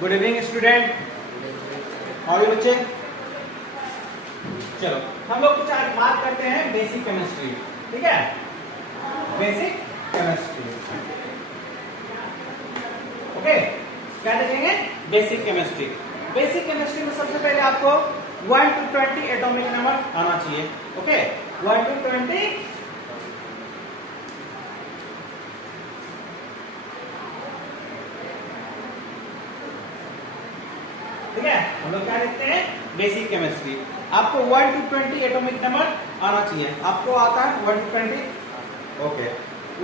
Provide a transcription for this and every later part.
Good evening student, और बच्चे चलो हम लोग कुछ आज बात करते हैं बेसिक केमिस्ट्री। ठीक है, बेसिक केमिस्ट्री। ओके, क्या देखेंगे? Basic chemistry. बेसिक केमिस्ट्री में सबसे पहले आपको 1 to 20 एटॉमिक नंबर आना चाहिए। ओके, 1 to 20 ठीक है। हम लोग क्या देखते हैं? Basic chemistry. आपको 1 to 20 एटॉमिक नंबर आना चाहिए। आपको आता है 1 to 20? Okay,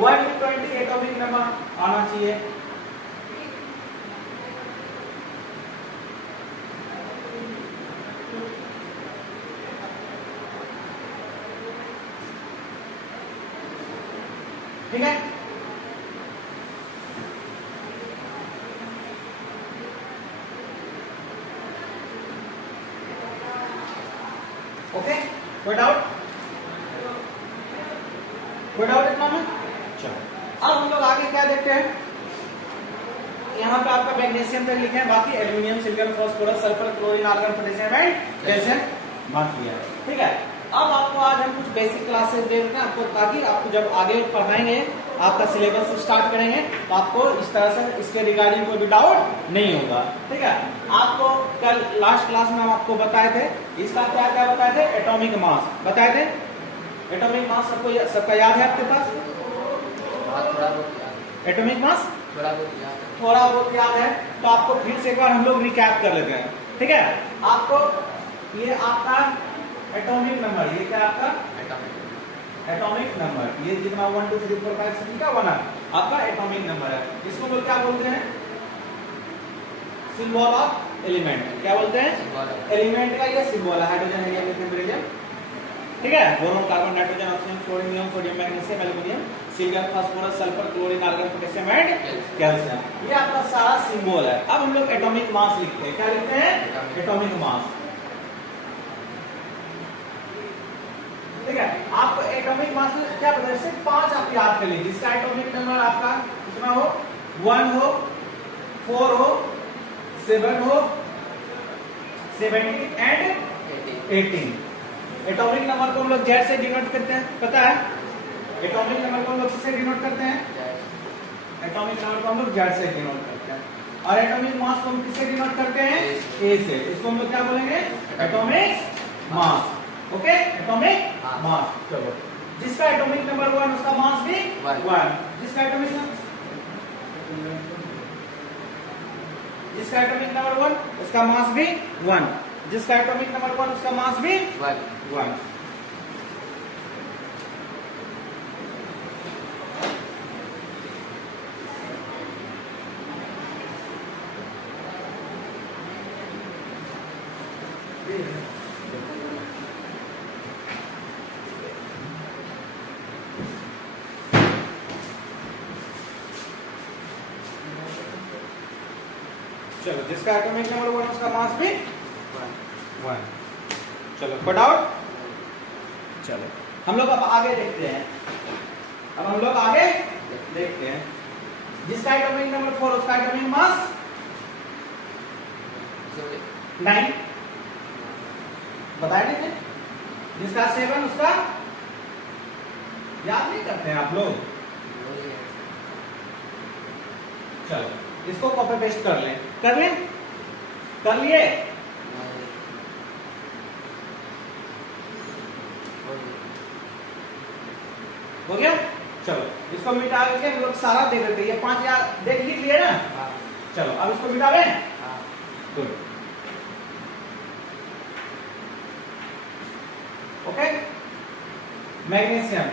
1 to 20 atomic number आना चाहिए। ठीक है, ओके, कोई डाउट? कोई डाउट इतना में? चलो अब हम लोग आगे क्या देखते हैं। यहाँ पे आपका मैग्नीशियम तक लिखे हैं, बाकी aluminium, silicon, phosphorus, sulphur, chlorine, argon, potassium and calcium बाकी है। ठीक है, अब आपको आज हम कुछ बेसिक क्लासेस दे रहे हैं आपको, ताकि आपको जब आगे पढ़ाएंगे, आपका सिलेबस स्टार्ट करेंगे, तो आपको इस तरह से इसके रिगार्डिंग कोई भी डाउट नहीं होगा। ठीक है, आपको कल लास्ट क्लास में हम आपको बताए थे, इसका क्या क्या बताए थे? एटॉमिक मास बताए थे। एटॉमिक मास सबका याद है आपके पास? एटॉमिक मास थोड़ा बहुत याद है, तो आपको फिर से एक बार हम लोग रिकैप कर लेते हैं। ठीक है, आपको ये आपका एटॉमिक नंबर, ये क्या आपका एटॉमिक नंबर, ये जितना 1 2 3 4 5 6 का 1 आपका एटॉमिक नंबर है। इसको लोग क्या बोलते हैं? Symbol of element. क्या बोलते हैं? एलिमेंट का ये सिंबल है। Hydrogen, helium, lithium, beryllium. ठीक है, boron, carbon, nitrogen, oxygen, chlorine, sodium, magnesium, aluminium, silicon, phosphorus, sulphur, chlorine, argon, potassium and calcium. ये आपका सारा सिंबल है। अब हम लोग एटॉमिक मास लिखते हैं। क्या लिखते हैं? Atomic mass. ठीक है, आपको एटॉमिक मास में क्या पता है? सिर्फ 5 आप याद कर लीजिए। जिसका एटॉमिक नंबर आपका कितना हो? 1 हो, 4 हो, 7 हो, 17 एंड 18। एटॉमिक नंबर को हम लोग जेड से डिनोट करते हैं, पता है? एटॉमिक नंबर को हम लोग किससे डिनोट करते हैं? एटॉमिक नंबर को हम लोग जेड से डिनोट करते हैं। और एटॉमिक मास को हम किससे डिनोट करते हैं? ए से। इसको हम लोग क्या बोलेंगे? Atomic mass. Okay, atomic mass. चलो, जिसका एटॉमिक नंबर 1 उसका मास भी 1। जिसका एटॉमिक नंबर 1 उसका मास भी 1। जिसका एटॉमिक नंबर 1 उसका मास भी 1। चलो, जिसका एटॉमिक नंबर 1 उसका मास भी 1। चलो, कोई डाउट? चलो हम लोग अब आगे देखते हैं। जिसका एटॉमिक नंबर 4 उसका एटॉमिक मास 9 बताए थे। जिसका 7 उसका याद नहीं करते हैं आप लोग? चलो, इसको कॉपी पेस्ट कर लें। कर लिए? हो गया? चलो, इसको मिटा के हम लोग सारा देख लेते हैं। ये 5 याद देख लिख लिए ना? चलो, अब इसको मिटावे। Good, okay. Magnesium,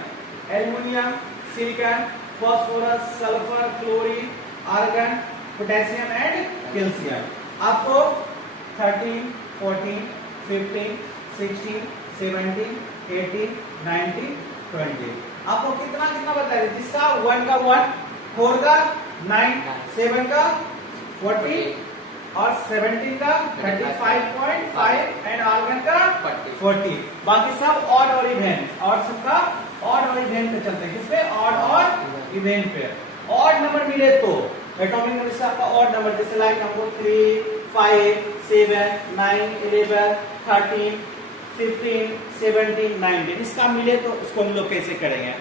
aluminium, silicon, phosphorus, sulphur, chlorine, argon, potassium and calcium. आपको 13 14 15 16 17 18 19 20 आपको कितना कितना बताया? जिसका 1 का 1, 4 का 9, 7 का 40 और 17 का 35.5 एंड आर्गन का 40। बाकी सब ऑड और इवेन, और सबका ऑड और इवेन पे चलते हैं। किस पे? ऑड और इवेन पे। ऑड नंबर मिले तो एटॉमिक नंबर से आपका ऑड नंबर, जैसे लाइक हमको 3, 5, 7, 9, 11, 13, 15, 17, 19 इसका मिले तो उसको हम लोग कैसे करेंगे?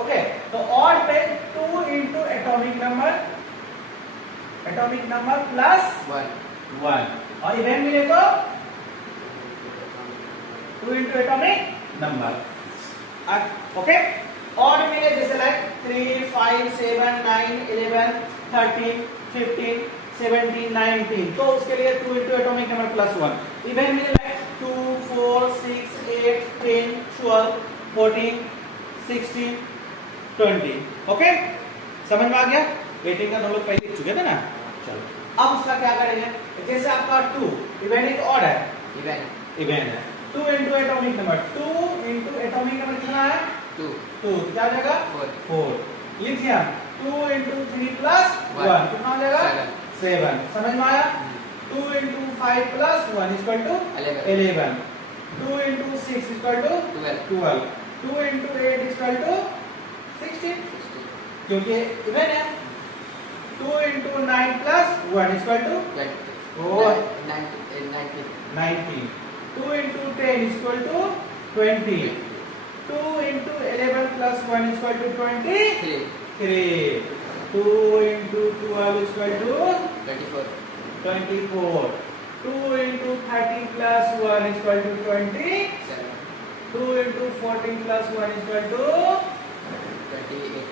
ओके, तो ऑड पे 2 इंटू एटॉमिक नंबर प्लस 1 और इवेन मिले तो 2 into atomic number. Okay, odd मिले जैसे लाइक 3, 5, 7, 9, 11, 13, 15, 17, 19 तो उसके लिए 2 into atomic number plus 1। Even मिले लाइक 2, 4, 6, 8, 10, 12, 14, 16, 20। ओके, समझ में आ गया? 18 का हम लोग पहले लिख चुके थे ना। चलो अब उसका क्या करेंगे? जैसे आपका 2 इवेन एक ऑड है, इवेन है 2 into atomic number, 2 into atomic number कितना है? 2 क्या हो जाएगा? 4। लिथियम 2 इंटू 3 प्लस 1 कितना हो जाएगा? 7। समझ में आया? 2 into 5 plus 1 equal to 11। 2 into 6 equal to 12। 2 into 8 equal to 16 क्योंकि इवेन है। 2 into 9 plus 1 equal to 19। 2 into 10 is equal to 20. 2 into 11 plus 1 is equal to 23. 2 into 12 is equal to 24. 2 into 13 plus 1 is equal to 27. 2 into 14 plus 1 is equal to 28.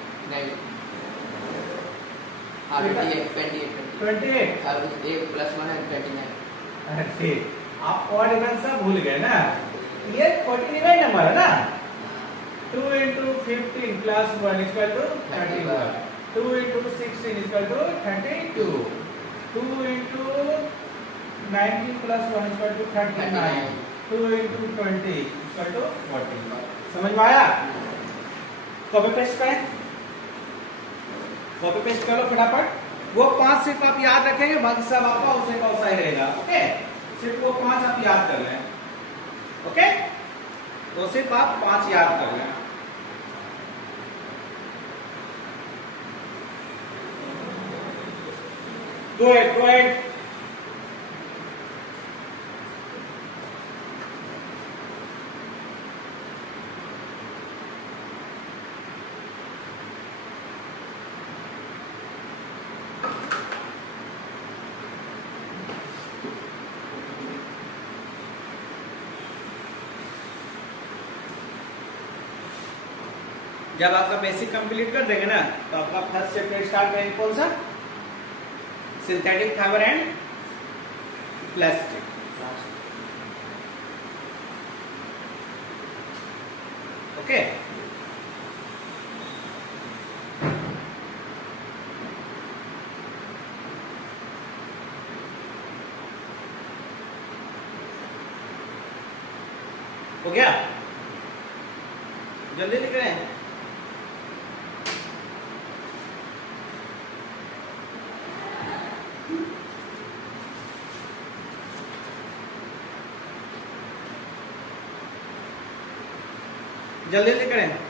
अब 1 plus 1 है 29। अरे आप odd even सब भूल गए ना, ये 14 इवन नंबर है ना। 2 into 15 plus 1 is equal to 31. 2 into 16 is equal to 32. 2 into 19 plus 1 is equal to 39. 2 into 20 is equal to 40. समझ में आया? कॉपी पेस्ट करें, कॉपी पेस्ट करो फटाफट। वो 5 सिर्फ आप याद रखेंगे, बाकी सब आपका उसे का उसा ही रहेगा। ओके, सिर्फ वो 5 आप याद कर लें। ओके, तो सिर्फ आप 5 याद कर लें। Go ahead. जब आपका बेसिक कंप्लीट कर देंगे ना, तो आपका फर्स्ट चैप्टर स्टार्ट करेंगे कौन सा? Synthetic fibre and plastic. Okay, हो गया? जल्दी लिख रहे हैं। जल्दी लिख रहे हैं।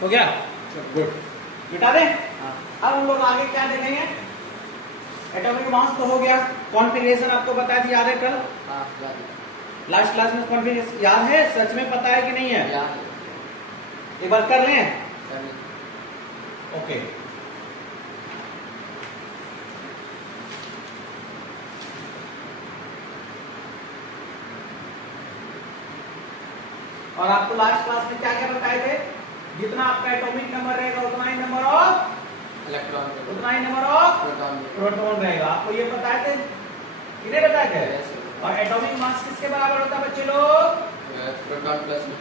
हो गया? गुड, मिटा दें। अब हम लोग आगे क्या देखेंगे? एटॉमिक मास तो हो गया, कॉन्फ़िगरेशन आपको बताया थी, याद है कल? लास्ट क्लास में कॉन्फ़िगरेशन याद है? सच में पता है कि नहीं है? एक बार कर लें। ओके, और आपको लास्ट क्लास में क्या क्या बताए थे? जितना आपका एटॉमिक नंबर रहेगा उतना ही नंबर ऑफ इलेक्ट्रॉन, उतना ही नंबर ऑफ प्रोटॉन प्रोटॉन रहेगा। आपको ये बताए थे कि नहीं बताए थे? और एटॉमिक मास किसके बराबर होता है बच्चे लोग?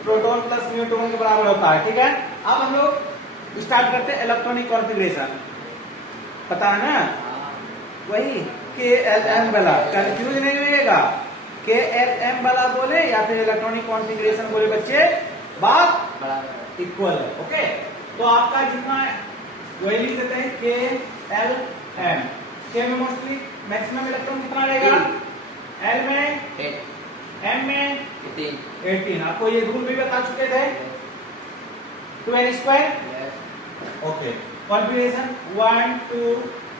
प्रोटॉन प्लस न्यूट्रॉन के बराबर होता है। ठीक है, अब हम लोग स्टार्ट करते हैं इलेक्ट्रॉनिक कॉन्फ़िगरेशन। पता है ना, वही KLM वाला, कंफ्यूज नहीं होइएगा। KLM वाला बोले या फिर इलेक्ट्रॉनिक कॉन्फ़िगरेशन बोले बच्चे, बात इक्वल है। ओके, तो आपका जितना वही लिख देते हैं KLM। K में मोस्टली मैक्सिमम इलेक्ट्रॉन कितना रहेगा? L में 8, M में 18, आपको ये रूल भी बता चुके थे, 2n square. yes, okay, configuration 1 2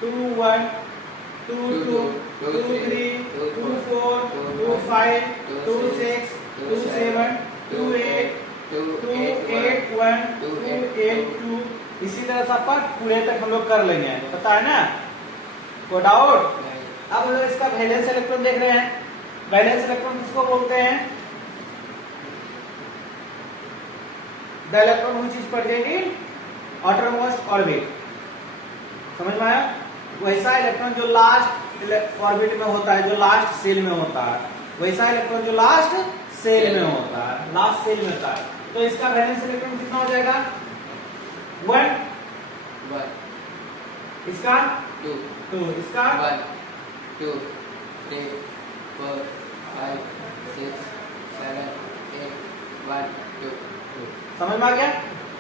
2 1 2 2 2 3 2 4 2 5 2 6 2 7 2 8 2 8 1 2 8 2। इसी तरह से आपका पूरे तक हम लोग कर लेंगे, पता है ना, कोई डाउट? अब हम लोग इसका वैलेंस इलेक्ट्रॉन देख रहे हैं। वैलेंस इलेक्ट्रॉन किसको बोलते हैं? The electron which is present in outermost orbit. समझ में आया? वैसा इलेक्ट्रॉन जो लास्ट ऑर्बिट में होता है, जो लास्ट सेल में होता है, वैसा इलेक्ट्रॉन जो लास्ट सेल में होता है, लास्ट सेल में होता है। तो इसका वैलेंस इलेक्ट्रॉन कितना हो जाएगा? 1। 1, इसका 2, 2, इसका 1, 2, 3, 4, 5, 6, 7, 8, 1, 2, 2। समझ में आ गया?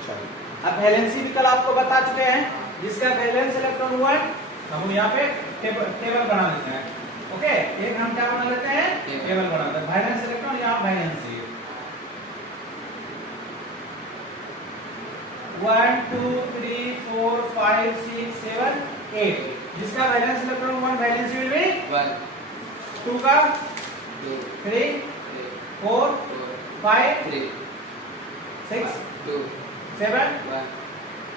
चलिए, अब वैलेंसी भी कल आपको बता चुके हैं, जिसका वैलेंस इलेक्ट्रॉन हुआ है हम यहाँ पे टेबल बना लेते हैं। ओके, एक हम क्या बना लेते हैं? टेबल बना लेते हैं। वैलेंस इलेक्ट्रॉन, यहाँ वैलेंसी 1 2 3 4 5 6 7 8। जिसका valence electron 1, valency will be 1, 2 का 2, 3 3, 4 4, 5 3, 6 2, 7 1,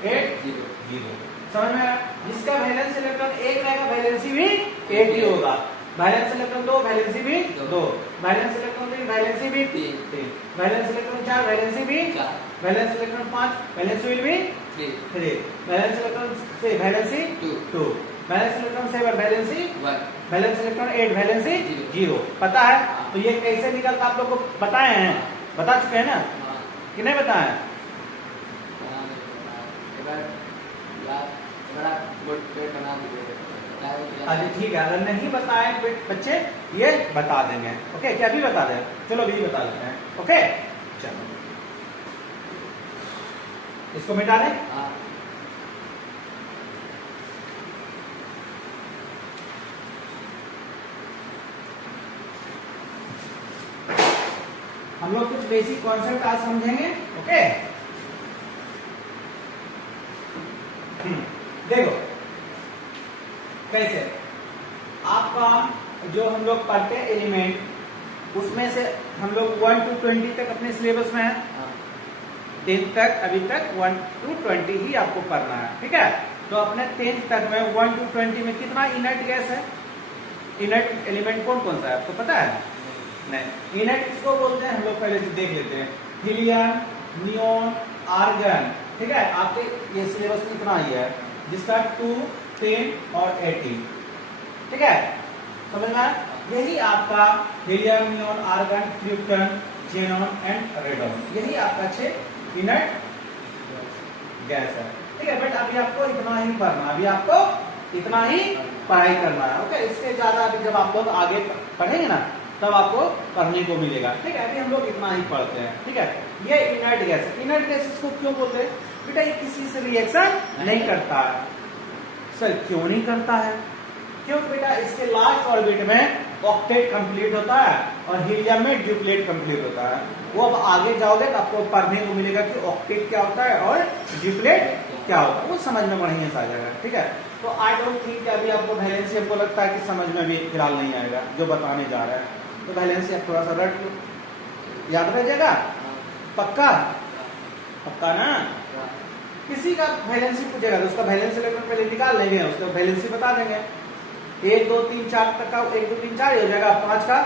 8 0। 0। समझ में आया? जिसका वैलेंस इलेक्ट्रॉन 1 रहेगा, वैलेंसी भी 1 ही होगा। वैलेंस इलेक्ट्रॉन 2, वैलेंसी भी 2। वैलेंस इलेक्ट्रॉन 3, वैलेंसी भी 3। वैलेंस इलेक्ट्रॉन 4, वैलेंसी भी 4, valence electron 5, valency will be 3, 3। Valence electron 6, valency 2, valence electron 7, valency 1, valence electron 8, valency 0। पता है? तो ये कैसे निकलता आप लोग को बताए हैं, बता चुके हैं ना कि नहीं बताए? अच्छा ठीक है, अगर नहीं बताए बच्चे ये बता देंगे। ओके, क्या भी बता दें? चलो अभी बता देते हैं। ओके, चलो इसको मिटा दें। हम लोग कुछ बेसिक कॉन्सेप्ट आज समझेंगे। ओके, देखो कैसे आपका जो हम लोग पढ़ते हैं एलिमेंट, उसमें से हम लोग 1 to 20 तक अपने सिलेबस में है। 10th तक अभी तक 1 to 20 ही आपको पढ़ना है। ठीक है, तो अपने 10th तक में 1 to 20 में कितना इनर्ट गैस है? इनर्ट एलिमेंट कौन कौन सा है आपको पता है? नहीं। इनर्ट किसको बोलते हैं हम लोग पहले से देख लेते हैं। Helium, neon, argon. ठीक है, आपके ये सिलेबस में इतना ही है, जिसका 2, 10 और 18। ठीक है, समझ में आया? यही आपका helium, neon, argon, krypton, xenon and radon, यही आपका 6 इनर्ट गैस है। ठीक है, बट अभी आपको इतना ही पढ़ना है, अभी आपको इतना ही पढ़ाई करना है। ओके, इससे ज्यादा अभी जब आप लोग आगे पढ़ेंगे ना, तब आपको पढ़ने को मिलेगा। ठीक है, अभी हम लोग इतना ही पढ़ते हैं। ठीक है, ये इनर्ट गैस है। इनर्ट गैस इसको क्यों बोलते हैं बेटा? ये किसी से रिएक्शन नहीं करता है। सर क्यों नहीं करता है? क्यों बेटा? इसके लास्ट ऑर्बिट में ऑक्टेट कंप्लीट होता है और हीलियम में ड्यूप्लेट कंप्लीट होता है। वो अब आगे जाओगे तो आपको पढ़ने को मिलेगा कि ऑक्टेट क्या होता है और ड्यूप्लेट क्या होता है, वो समझ में बढ़िया से आ जाएगा। ठीक है, तो आई डोंट थिंक अभी आपको वैलेंसी हमको लगता है कि समझ में भी फिलहाल नहीं आएगा जो बताने जा रहा है। तो वैलेंसी आप थोड़ा सा रट लो, याद रह जाएगा। पक्का? पक्का ना? किसी का वैलेंसी पूछेगा तो उसका वैलेंस इलेक्ट्रॉन पहले निकाल लेंगे, उसका वैलेंसी बता देंगे। 1 2 3 4 तक का 1 2 3 4 हो जाएगा, 5 का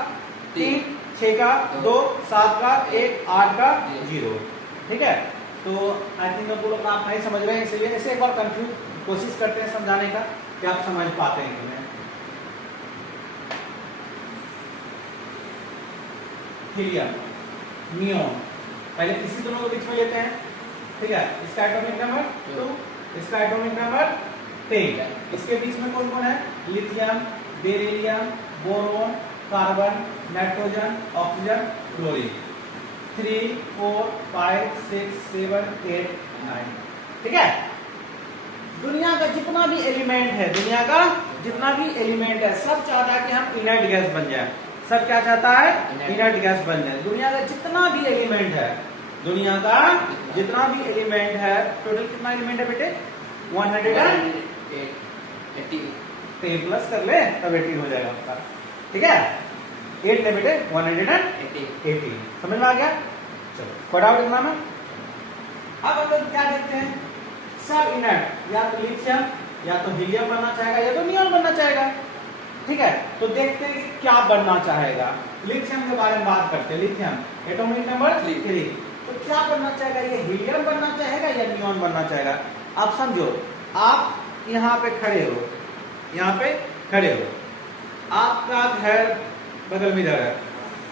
3, 6 का 2, 7 का 1, 8 का 0। ठीक है, तो आई थिंक आप लोग आप नहीं समझ रहे हैं, इसलिए ऐसे एक बार कंफ्यूज कोशिश करते हैं समझाने का कि आप समझ पाते हैं कि नहीं। Helium, neon. पहले इसी दोनों के बीच में लेते हैं, ठीक है। इसका एटॉमिक नंबर 2, इसका एटॉमिक नंबर 10। इसके बीच में कौन कौन है? Lithium, beryllium, boron, carbon, nitrogen, oxygen, chlorine. 3, 4, 5, 6, 7, 8, 9, ठीक है। दुनिया का जितना भी एलिमेंट है, दुनिया का जितना भी एलिमेंट है, सब चाहता है कि हम इनर्ट गैस बन जाए। सब क्या चाहता है? इनर्ट गैस बन जाए। दुनिया का जितना भी एलिमेंट है, दुनिया का जितना भी एलिमेंट है, टोटल कितना एलिमेंट है बेटे? 180। 10 प्लस कर ले तब 18 हो जाएगा आपका, ठीक है। 8 ले बेटे, 180। समझ में आ गया? चलो कोड आउट इतना में। अब हम लोग क्या देखते हैं? सब इनर्ट या तो लिथियम या तो हीलियम बनना चाहेगा या तो नियोन बनना चाहेगा, ठीक है। तो देखते हैं कि क्या बनना चाहेगा। लिथियम के बारे में बात करते हैं। Lithium atomic number 3। तो क्या बनना चाहेगा? ये हीलियम बनना चाहेगा या नियोन बनना चाहेगा? आप समझो, आप यहाँ पे खड़े हो, यहाँ पे खड़े हो, आपका घर बगल में इधर है,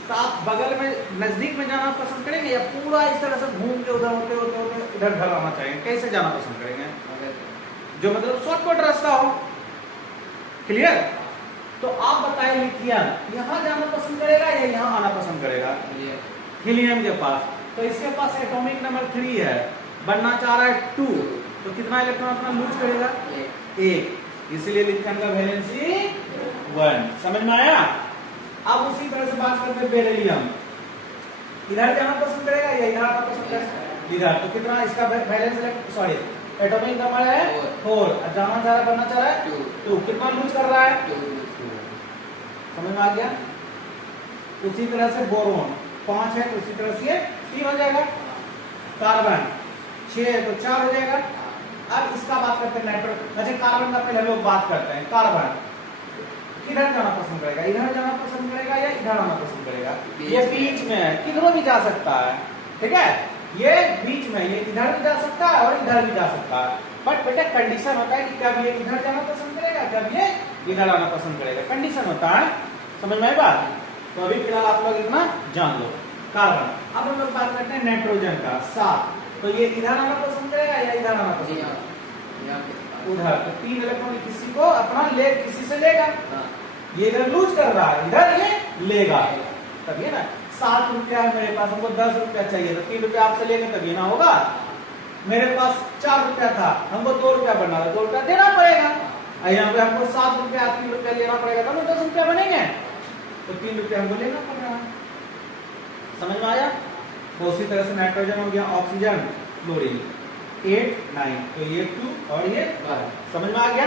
तो आप बगल में नजदीक में जाना पसंद करेंगे या पूरा इस तरह से घूम के उधर होते होते होते इधर घर आना चाहेंगे? कैसे जाना पसंद करेंगे? जो मतलब शॉर्टकट रास्ता हो, क्लियर। तो आप बताएं, लिथियम यहाँ जाना पसंद करेगा या यहाँ आना पसंद करेगा? हीलियम के पास। तो इसके पास एटॉमिक नंबर 3 है, बनना चाह रहा है 2, तो कितना इलेक्ट्रॉन अपना लूज करेगा? 1। इसलिए लिथियम का वैलेंसी 1। समझ में आया? अब उसी तरह से बात करते हैं बेरिलियम। इधर जाना पसंद करेगा या इधर आना पसंद करेगा? इधर। तो कितना इसका वैलेंस, सॉरी एटॉमिक नंबर है 4। जाना चाह रहा है, बनना चाह रहा है 2। कितना लूज कर रहा है? 2। समझ में आ गया? उसी तरह से बोरोन 5 है, तो उसी तरह से 3 हो जाएगा। कार्बन 6 है तो 4 हो जाएगा। अब इसका बात करते हैं नाइट्रोजन। अच्छा, कार्बन का पहले लोग बात करते हैं। कार्बन किधर जाना पसंद करेगा? इधर जाना पसंद करेगा या इधर आना पसंद करेगा? ये बीच में है, किधरों भी जा सकता है, ठीक है। ये बीच में, ये इधर भी जा सकता है और इधर भी जा सकता है। बट बेटा कंडीशन होता है कि कब ये इधर जाना पसंद करेगा, कब ये इधर आना पसंद करेगा, कंडीशन होता है। समझ में आई बात? तो अभी फिलहाल आप लोग इतना जान लो। कार्बन। अब हम लोग बात करते हैं नाइट्रोजन का 7। तो ये इधर आना पसंद करेगा या इधर आना पसंद करेगा? उधर। तो 3 इलेक्ट्रॉन किसी को अपना ले, किसी से लेगा। ये इधर लूज कर रहा है, इधर ये लेगा। तब ये ना 7 रुपया है मेरे पास, हमको 10 रुपया चाहिए, तो 3 रुपया आपसे लेंगे तब ये ना होगा। मेरे पास 4 रुपया था, हमको 2 रुपया बनना था, 2 रुपया देना पड़ेगा। यहाँ पे हमको 7 रुपया 3 रुपया लेना पड़ेगा, तब 10 रुपया बनेंगे, तो 3 रुपया हमको लेना पड़ रहा है। समझ में आया? तो उसी तरह से नाइट्रोजन हो गया, ऑक्सीजन, क्लोरीन 8, 9। तो ये 2 और ये 1। समझ में आ गया?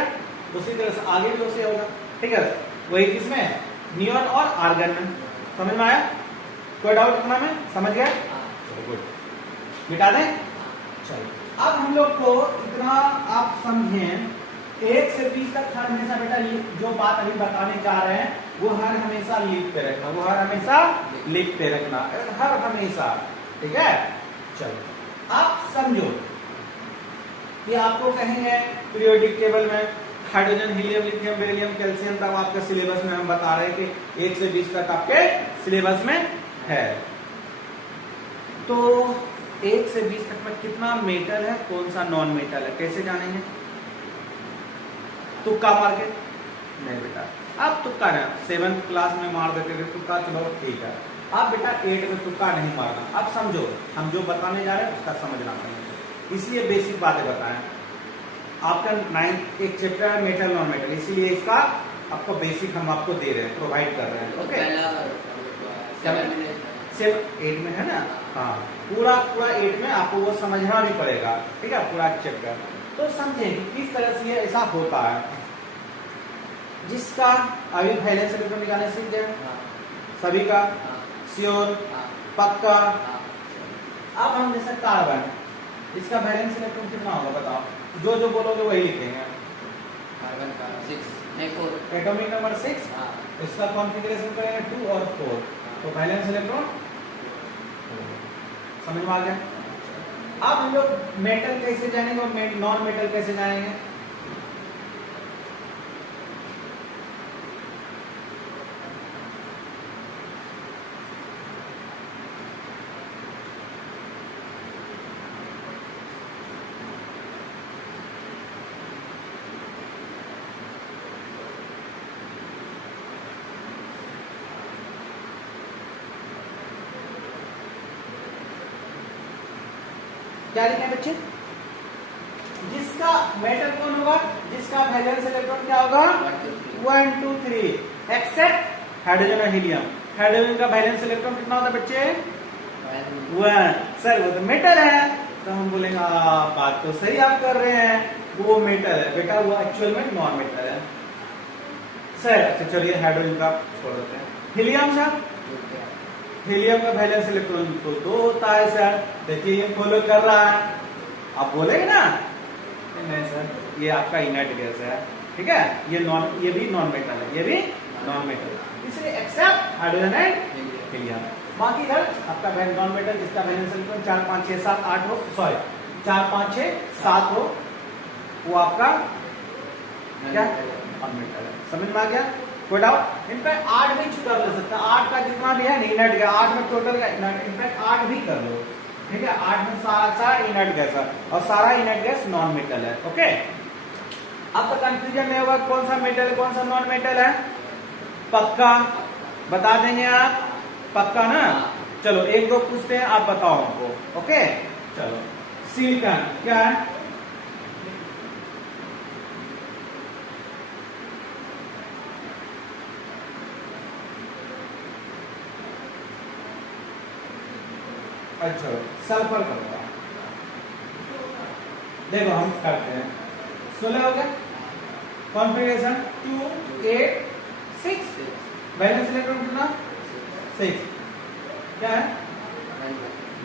उसी तरह से आगे भी उसे होगा, ठीक है। वही किसमें? नियोन और आर्गन में। समझ में आया? कोई डाउट इतना में? समझ गया? चलो गुड, मिटा दें। चलो अब हम लोग को इतना आप समझें, 1 से 20 तक हर हमेशा बेटा जो बात अभी बताने जा रहे हैं वो हर हमेशा लिखते रखना, वो हर हमेशा लिखते रखना, हर हमेशा, ठीक है। चलो आप समझो कि आपको कहेंगे पीरियोडिक टेबल में hydrogen, helium, lithium, beryllium, calcium, तब आपके सिलेबस में हम बता रहे हैं कि 1 से 20 तक आपके सिलेबस में है। तो 1 से 20 तक में कितना मेटल है, कौन सा नॉन मेटल है, कैसे जानेंगे? तुक्का मार के? नहीं बेटा, आप तुक्का ना 7th क्लास में मार देते थे तुक्का, चलो ठीक है। आप बेटा 8 में तुक्का नहीं मारना। आप समझो, हम जो बताने जा रहे हैं उसका समझना पड़ेगा, इसलिए बेसिक बातें बताएं। आपका 9th एक चैप्टर है मेटल नॉन मेटल, इसीलिए इसका आपको बेसिक हम आपको दे रहे हैं, प्रोवाइड कर रहे हैं। ओके, 8 में है ना? हाँ, पूरा 8 में आपको वो समझना भी पड़ेगा, ठीक है, पूरा चैप्टर। तो समझें कि किस तरह से ऐसा होता है। जिसका अभी वैलेंस इलेक्ट्रॉन निकालने सीख गए सभी का, श्योर, पक्का। अब हम जैसे कार्बन, इसका वैलेंस इलेक्ट्रॉन कितना होगा बताओ? जो बोलोगे वही लिखेंगे। कार्बन का 6 नहीं 4, एटॉमिक नंबर 6। इसका कॉन्फ़िगरेशन करेंगे 2 और 4, तो वैलेंस इलेक्ट्रॉन समझ में आ गया? अब हम लोग मेटल कैसे जानेंगे और नॉन मेटल कैसे जानेंगे? क्या लिखे बच्चे? जिसका मेटल कौन होगा? जिसका वैलेंस इलेक्ट्रॉन क्या होगा? 1 2 3 एक्सेप्ट हाइड्रोजन और हीलियम। हाइड्रोजन का वैलेंस इलेक्ट्रॉन कितना होता है बच्चे? 1। सर वो तो मेटल है, तो हम बोलेंगे बात तो सही आप कर रहे हैं, वो मेटल है बेटा, वो एक्चुअल में नॉन मेटल है सर। अच्छा चलिए हाइड्रोजन का छोड़ देते हैं। हीलियम सर, हीलियम का वैलेंस इलेक्ट्रॉन तो 2 होता है सर। देखिए ये फॉलो कर रहा है, आप बोलेंगे ना नहीं सर ये आपका इनर्ट गैस है, ठीक है, ये भी नॉन मेटल है, ये भी नॉन मेटल, इसलिए एक्सेप्ट हाइड्रोजन एंड हीलियम। बाकी इधर आपका नॉन मेटल जिसका वैलेंस इलेक्ट्रॉन 4 5 6 7 8 हो, सॉरी 4 5 6 7 हो, वो आपका क्या नॉन मेटल है। समझ में आ गया? कोई डाउट? इनफैक्ट 8 भी कर ले सकता है, 8 का जितना भी है इनर्ट गैस, 8 में टोटल का इनफैक्ट 8 भी कर लो, ठीक है। 8 में सारा इनर्ट गैस है और सारा इनर्ट गैस नॉन मेटल है। ओके, अब तो कंफ्यूजन नहीं होगा कौन सा मेटल है कौन सा नॉन मेटल है, पक्का बता देंगे आप? पक्का ना? चलो एक दो पूछते हैं, आप बताओ हमको। ओके चलो, सिलिकॉन क्या है? अच्छा सल्फर करूंगा, देखो हम करते हैं 16 हो गया, कॉन्फ़िगरेशन 2 8 6, वैलेंस इलेक्ट्रॉन कितना? 6, क्या है?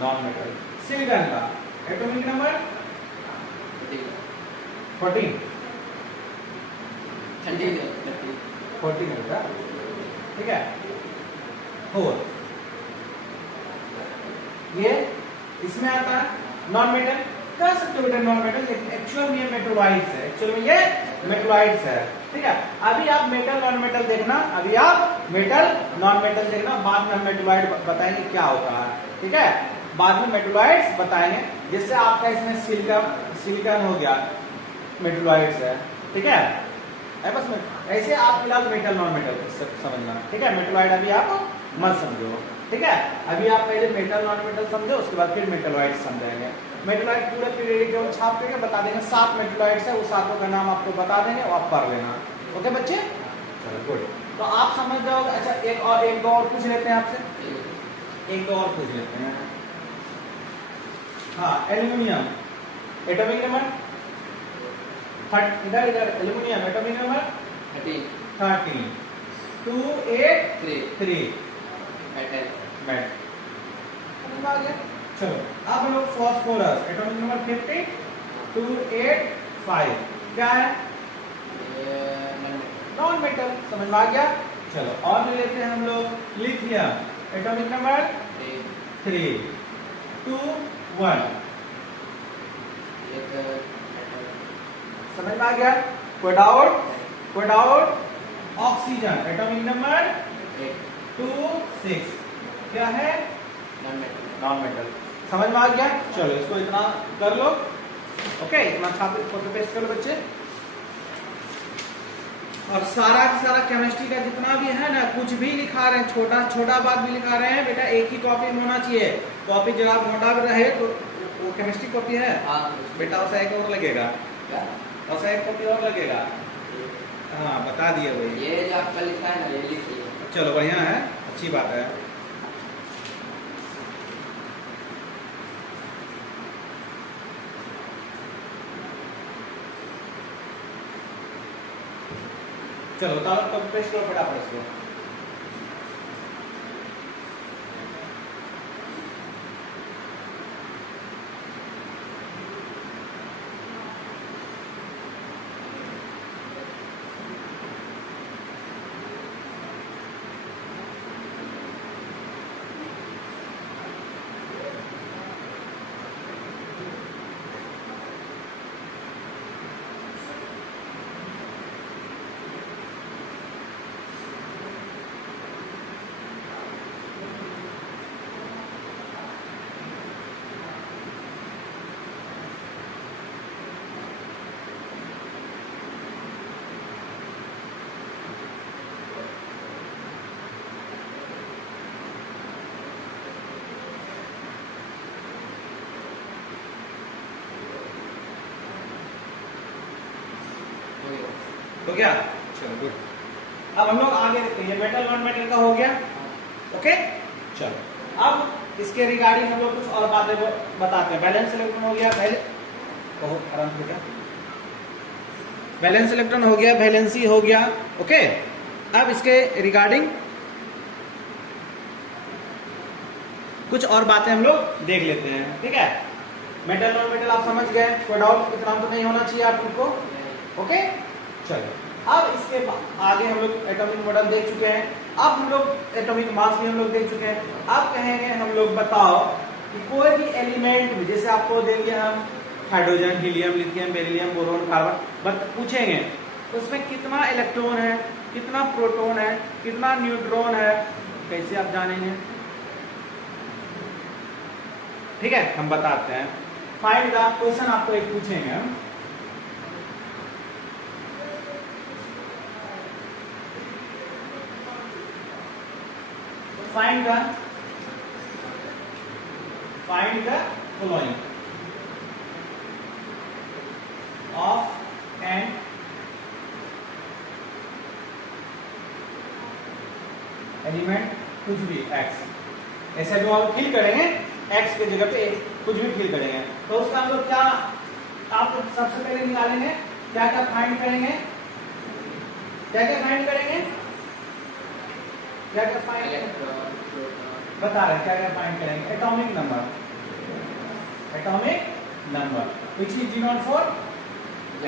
Non metal. सिलिकॉन का एटॉमिक नंबर 14 होगा, ठीक है। 4 ये इसमें आता है नॉन मेटल, कह सकते हो बेटा नॉन मेटल, एक्चुअल में ये मेटलॉइड्स है, एक्चुअल में ये मेटलॉइड्स है, ठीक है। अभी आप मेटल नॉन मेटल देखना, अभी आप मेटल नॉन मेटल देखना, बाद में हम मेटलॉइड बताएंगे क्या होता है, ठीक है। बाद में मेटलॉइड्स बताएंगे, जिससे आपका इसमें सिलिकॉन हो गया मेटलॉइड्स है, ठीक है। बस में ऐसे आप फिलहाल मेटल नॉन मेटल समझना, ठीक है। मेटलॉइड अभी आप मत समझो, ठीक है। अभी आप पहले मेटल नॉन मेटल समझो, उसके बाद फिर मेटलॉइड समझाएंगे। मेटलॉइड पूरे पीरियडिक टेबल छाप करके बता देंगे, 7 मेटलॉइड्स है, वो 7 का नाम आपको बता देंगे और आप पढ़ लेना। ओके बच्चे, चलो गुड, तो आप समझ जाओगे। अच्छा एक दो और पूछ लेते हैं आपसे, एक दो और पूछ लेते हैं। हाँ एल्यूमिनियम एटॉमिक नंबर, इधर एल्यूमिनियम एटॉमिक नंबर 13 2 8 3 मेट, आ गया। चलो अब हम लोग फास्फोरस एटॉमिक नंबर 50 2 8 5, क्या है? नॉन मेटल, समझ में आ गया। चलो और ले लेते हैं हम लोग लिथियम एटॉमिक नंबर 3 2 1, समझ में आ गया? कोई डाउट? कोई डाउट? ऑक्सीजन एटॉमिक नंबर 2 6, क्या है? नॉन मेटल, समझ में आ गया। चलो इसको इतना कर लो, ओके, इतना छाप कॉपी पेस्ट कर लो बच्चे। और सारा का सारा केमिस्ट्री का जितना भी है ना, कुछ भी लिखा रहे हैं, छोटा छोटा बात भी लिखा रहे हैं बेटा, एक ही कॉपी में होना चाहिए। कॉपी जरा मोटा रहे तो वो केमिस्ट्री कॉपी है बेटा, उसे एक और लगेगा, उसे एक कॉपी और लगेगा। हाँ बता दिए भाई, ये जो आपका लिखा है ना, ये लिखिए। चलो बढ़िया है, अच्छी बात है। चलो तो पेस्ट करो फटाफट इसको। हो गया, चलो गुड। अब हम लोग आगे देखते हैं, मेटल नॉन मेटल का हो गया, ओके। चलो अब इसके रिगार्डिंग हम लोग कुछ और बातें बताते हैं। वैलेंस इलेक्ट्रॉन हो गया, बहुत आराम से हो गया, वैलेंस इलेक्ट्रॉन हो गया, वैलेंसी हो गया, ओके। अब इसके रिगार्डिंग कुछ और बातें हम लोग देख लेते हैं, ठीक है। मेटल नॉन मेटल आप समझ गए, कोई डाउट इतना तो नहीं होना चाहिए आपको, ओके। चलो अब इसके आगे हम लोग एटॉमिक मॉडल देख चुके हैं, अब हम लोग एटॉमिक मास भी हम लोग देख चुके हैं। अब कहेंगे हम लोग बताओ कि कोई भी एलिमेंट में, जैसे आपको देंगे हम hydrogen, helium, lithium, beryllium, boron, carbon, पूछेंगे उसमें कितना इलेक्ट्रॉन है, कितना प्रोटॉन है, कितना न्यूट्रॉन है, कैसे आप जानेंगे, ठीक है। हम बताते हैं, फाइंड द क्वेश्चन आपको एक पूछेंगे हम, find the following of an element, कुछ भी x, ऐसा जो आप फिल करेंगे x के जगह पे कुछ भी फिल करेंगे, तो उसका हम लोग क्या आप सबसे पहले निकालेंगे, क्या क्या फाइंड करेंगे, क्या क्या फाइंड करेंगे, क्या क्या फाइंड बता रहे हैं, क्या क्या फाइंड करेंगे। Atomic number, which is denote for Z।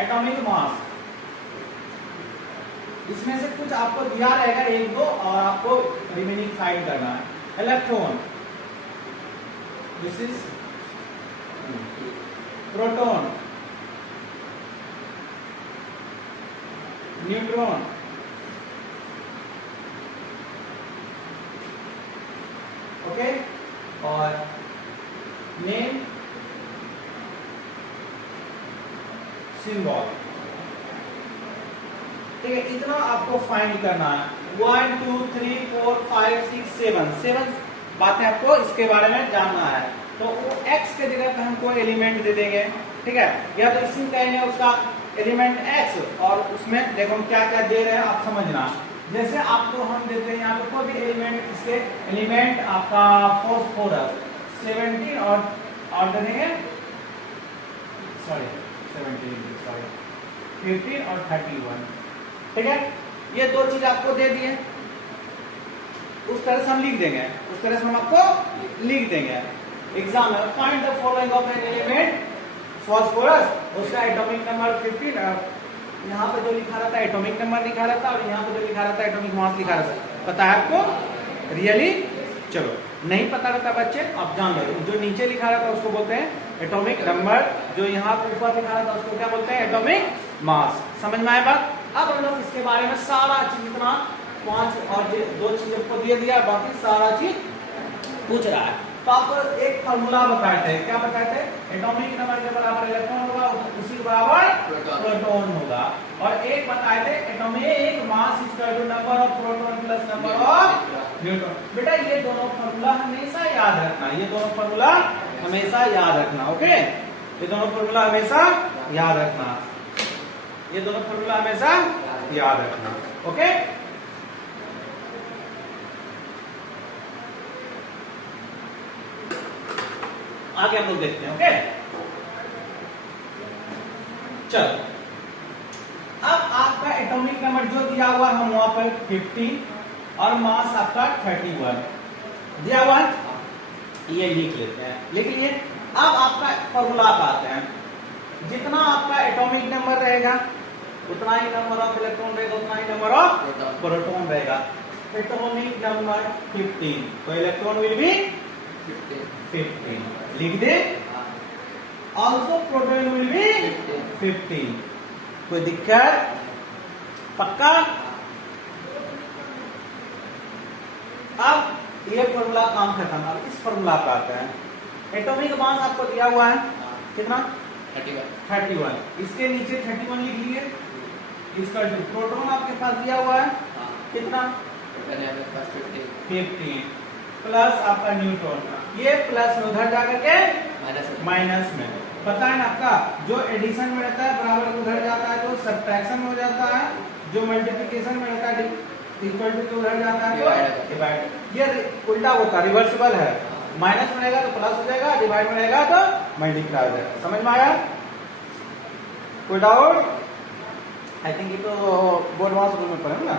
Atomic mass, इसमें से कुछ आपको दिया रहेगा एक दो और आपको रिमेनिंग फाइंड करना है। Electron, this is proton, neutron, okay, और नेम, सिंबल, ठीक है। इतना आपको फाइंड करना है। 1 2 3 4 5 6 7 बातें आपको इसके बारे में जानना है। तो वो x के जगह पे हम कोई एलिमेंट दे देंगे, ठीक है, या तो इसी कहेंगे उसका एलिमेंट x, और उसमें देखो हम क्या क्या दे रहे हैं आप समझना। जैसे आपको हम देते हैं यहाँ पे कोई भी एलिमेंट, इसके एलिमेंट आपका फॉस्फोरस 17 और देंगे, सॉरी 15 और 31, ठीक है। ये दो चीज आपको दे दिए, उस तरह से हम लिख देंगे, उस तरह से हम आपको लिख देंगे। एग्जाम में find the following of an element phosphorus, उसका एटॉमिक नंबर 15, यहाँ पे जो लिखा रहता है एटॉमिक नंबर लिखा रहता है, और यहाँ पे जो लिखा रहता है एटॉमिक मास लिखा रहता है। पता है आपको रियली? चलो नहीं पता रहता बच्चे, आप जान लो, जो नीचे लिखा रहता है उसको बोलते हैं एटॉमिक नंबर, जो यहाँ पे ऊपर लिखा रहता है उसको क्या बोलते हैं, एटॉमिक मास। समझ में आया बात? अब हम लोग इसके बारे में सारा चीज, इतना 5 और 2 चीजें को दे दिया, बाकी सारा चीज पूछ रहा है। तो आपको एक फॉर्मूला बताते हैं, क्या बताते हैं, एटॉमिक नंबर के बराबर इलेक्ट्रॉन होगा, उसी के बराबर प्रोटॉन होगा, और एक बताए थे atomic mass equal to number of proton plus number of neutron. बेटा ये दोनों फॉर्मूला हमेशा याद रखना, ये दोनों फॉर्मूला हमेशा याद रखना, ओके, ये दोनों फॉर्मूला हमेशा याद रखना, ये दोनों फॉर्मूला हमेशा याद रखना, ओके। आगे हम लोग देखते हैं, ओके। चलो अब आपका एटॉमिक नंबर जो दिया हुआ है हम वहां पर 15 और मास आपका 31 दिया हुआ है, ये लिख लेते हैं, लिख लिए। अब आपका फॉर्मूला पे आते हैं, जितना आपका एटॉमिक नंबर रहेगा उतना ही नंबर ऑफ इलेक्ट्रॉन रहेगा, उतना ही नंबर ऑफ प्रोटॉन रहेगा। एटॉमिक नंबर 15, तो इलेक्ट्रॉन विल बी 15, लिख दे। ऑल्सो प्रोटॉन विल बी 15, कोई दिक्कत? पक्का? अब ये फॉर्मूला काम खत्म। अब इस फॉर्मूला पे आते हैं, एटॉमिक मास आपको दिया हुआ है कितना, 31, इसके नीचे 31 लिख लिए। इसका जो प्रोटॉन आपके पास दिया हुआ है कितना, 15 प्लस आपका न्यूट्रॉन, ये प्लस में उधर जाकर के माइनस में, पता है ना आपका, जो एडिशन में रहता है बराबर को उधर जाता है तो सब्ट्रैक्शन में हो जाता है, जो मल्टीप्लिकेशन में रहता है इक्वल टू उधर जाता है तो डिवाइड। ये उल्टा होता है, रिवर्सिबल है। माइनस में रहेगा तो प्लस हो जाएगा, डिवाइड में रहेगा तो मल्टीप्लाई हो जाएगा। समझ में आया? कोई डाउट? आई थिंक ये तो बोर्ड वास रूल में पढ़े ना।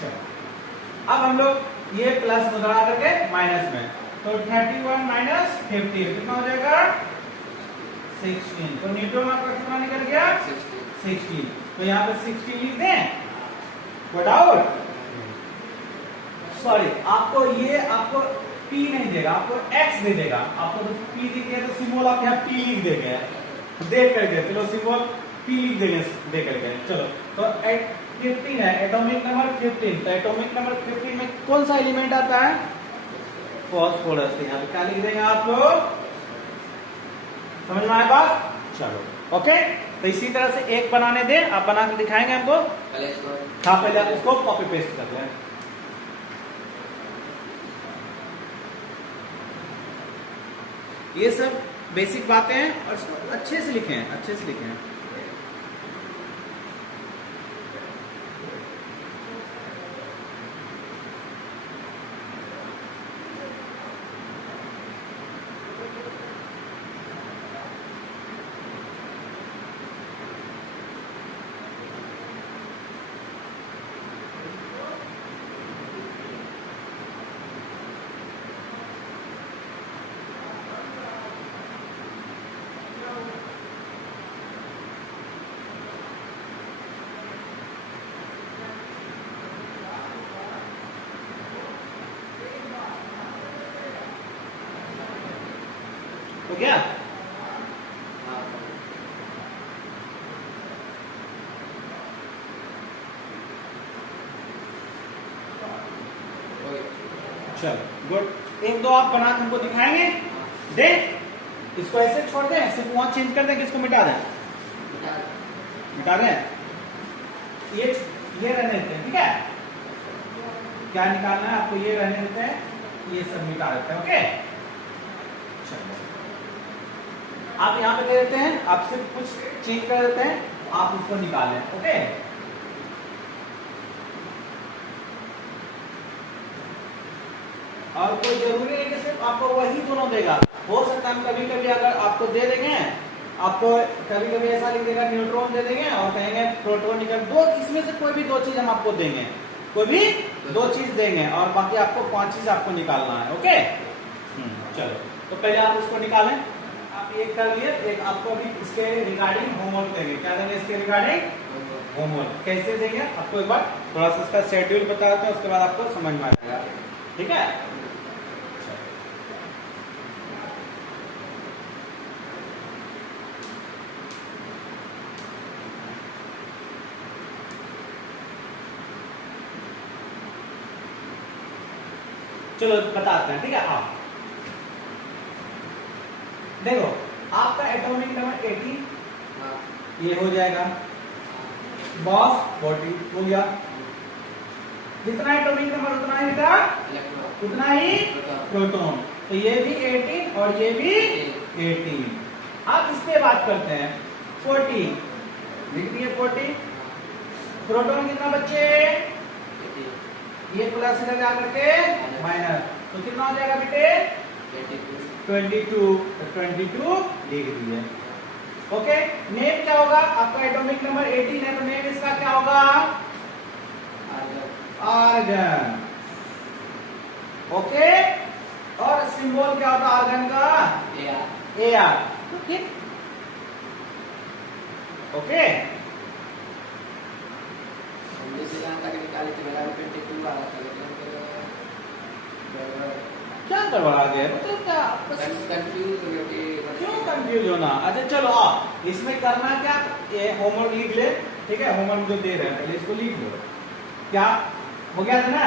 चलो अब हम लोग ये प्लस में उड़ा करके माइनस में, तो 31 माइनस 50 कितना हो जाएगा? 16। तो न्यूटन आपका कितना निकल गया? 16। तो यहाँ पे 16 लिख दें। कोई डाउट? सॉरी, आपको ये आपको P नहीं देगा, आपको X दे देगा। आपको तो P दिख गया तो सिंबल आप यहाँ P लिख देंगे, देख करके। चलो सिंबल P लिख देंगे दे करके। चलो तो 15 है, एटॉमिक नंबर 15। तो एटॉमिक नंबर 15 में कौन सा एलिमेंट आता है? फास्फोरस। यहाँ पे क्या लिख देंगे आप लोग? समझ में आया बात? चलो ओके। तो इसी तरह से एक बनाने दें, आप बना के दिखाएंगे हमको। हाँ, पहले आप इसको कॉपी पेस्ट कर लें। ये सब बेसिक बातें हैं और इसको अच्छे से लिखें, अच्छे से लिखें। हो गया? चलो गुड। एक दो आप बना के हमको दिखाएंगे। दे इसको ऐसे छोड़ दें, सिर्फ वहां चेंज कर दें कि इसको मिटा दें? मिटा दें। ये रहने देते हैं, ठीक है? क्या निकालना है आपको? ये रहने देते हैं, ये सब मिटा देते हैं। ओके चलो, आप यहाँ पे दे देते हैं, आप सिर्फ कुछ चेंज कर देते हैं, आप उसको निकालें। ओके और कोई जरूरी है कि सिर्फ आपको वही दोनों देगा। हो सकता है कभी कभी अगर आपको दे देंगे, आपको कभी कभी ऐसा लिख देगा न्यूट्रॉन दे देंगे और कहेंगे प्रोटॉन निकल। दो इसमें से कोई भी दो चीज हम आपको देंगे, कोई भी दो चीज देंगे और बाकी आपको 5 चीज आपको निकालना है। ओके चलो, तो पहले आप उसको निकालें। आप ये कर लिए, एक आपको अभी इसके रिगार्डिंग होमवर्क देंगे। क्या देंगे इसके रिगार्डिंग? होमवर्क। कैसे देंगे आपको एक बार थोड़ा सा इसका शेड्यूल बता देते हैं, उसके बाद आपको समझ में आएगा। ठीक है? चलो बताते हैं। ठीक है, आप देखो आपका एटॉमिक नंबर 18 ये हो जाएगा, बॉस 40 हो गया। जितना एटॉमिक नंबर उतना ही बेटा, उतना ही प्रोटॉन। तो ये भी 18 और ये भी 18। अब इस पे बात करते हैं। 40 लिख दिए, 40। प्रोटॉन कितना बच्चे? ये प्लस इधर जा करके माइनस, तो कितना हो जाएगा बेटे? 22। तो 22 लिख दिए। ओके, नेम क्या होगा आपका? एटॉमिक नंबर 18 है तो नेम इसका क्या होगा? आर्गन। ओके, और सिंबल क्या होता है आर्गन का? AR। तो ठीक, ओके। क्या करवा गए? मतलब क्या क्यों कंफ्यूज होना? अच्छा चलो आप इसमें करना क्या, ये होमवर्क लिख ले। ठीक है, होमवर्क जो दे रहे हैं पहले इसको लिख लो। क्या हो गया था ना?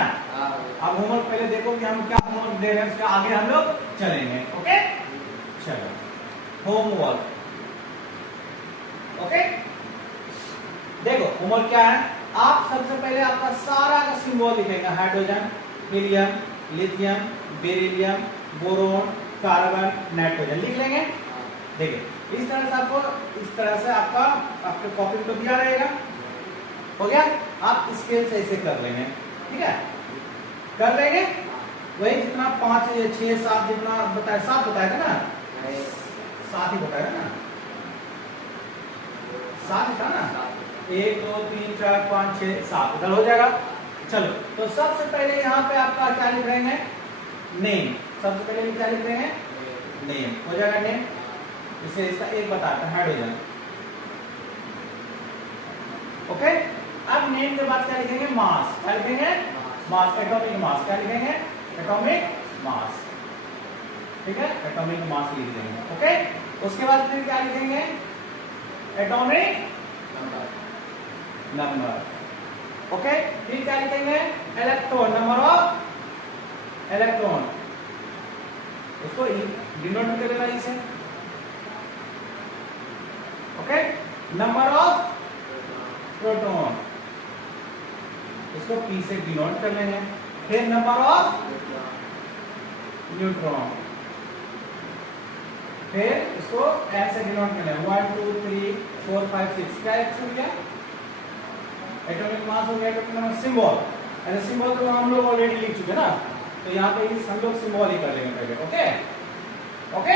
अब होमवर्क पहले देखो कि हम क्या होमवर्क दे रहे हैं, उसके आगे हम लोग चलेंगे। ओके चलो, होमवर्क। ओके देखो होमवर्क क्या है। आप सबसे पहले आपका सारा का सिंबल लिखेगा। Hydrogen, helium, lithium, beryllium, boron, carbon, nitrogen लिख लेंगे। देखिए इस तरह से आपको, इस तरह से आपका आपके कॉपी तो दिया रहेगा, हो गया। आप स्केल से ऐसे कर लेंगे, ठीक है, कर लेंगे। वही जितना 5 6 7 जितना बताया, 7 बताया था ना, 7 ही बताया ना, 7 था ना, 1 2 3 4 5 6 7 इधर हो जाएगा। चलो तो सबसे पहले यहाँ पे आपका क्या लिख रहे हैं, नेम। सबसे पहले क्या लिख रहे हैं, नेम हो जाएगा नेम। इसे इसका एक बताते हैं हाइड्रोजन, ओके। अब नेम के बाद क्या लिखेंगे, मास। क्या लिखेंगे, मास, एटॉमिक मास। क्या लिखेंगे, एटॉमिक मास, ठीक है, एटॉमिक मास लिख देंगे, ओके। उसके बाद फिर क्या लिखेंगे, एटॉमिक नंबर, ओके। फिर क्या लिखेंगे, इलेक्ट्रॉन, नंबर ऑफ इलेक्ट्रॉन, उसको डिनोट कर देना इसे, ओके। नंबर ऑफ प्रोटॉन, इसको P से डिनोट कर लेंगे। फिर नंबर ऑफ न्यूट्रॉन, फिर इसको N से डिनोट कर लेंगे, 1 2 3 4 5 6। क्या हो गया, एटॉमिक मास हो गया, एटॉमिक नंबर। सिंबल, ऐसे सिंबल तो हम लोग ऑलरेडी लिख चुके ना, तो यहाँ पे हम लोग सिंबल ही कर लेंगे पहले, ओके ओके,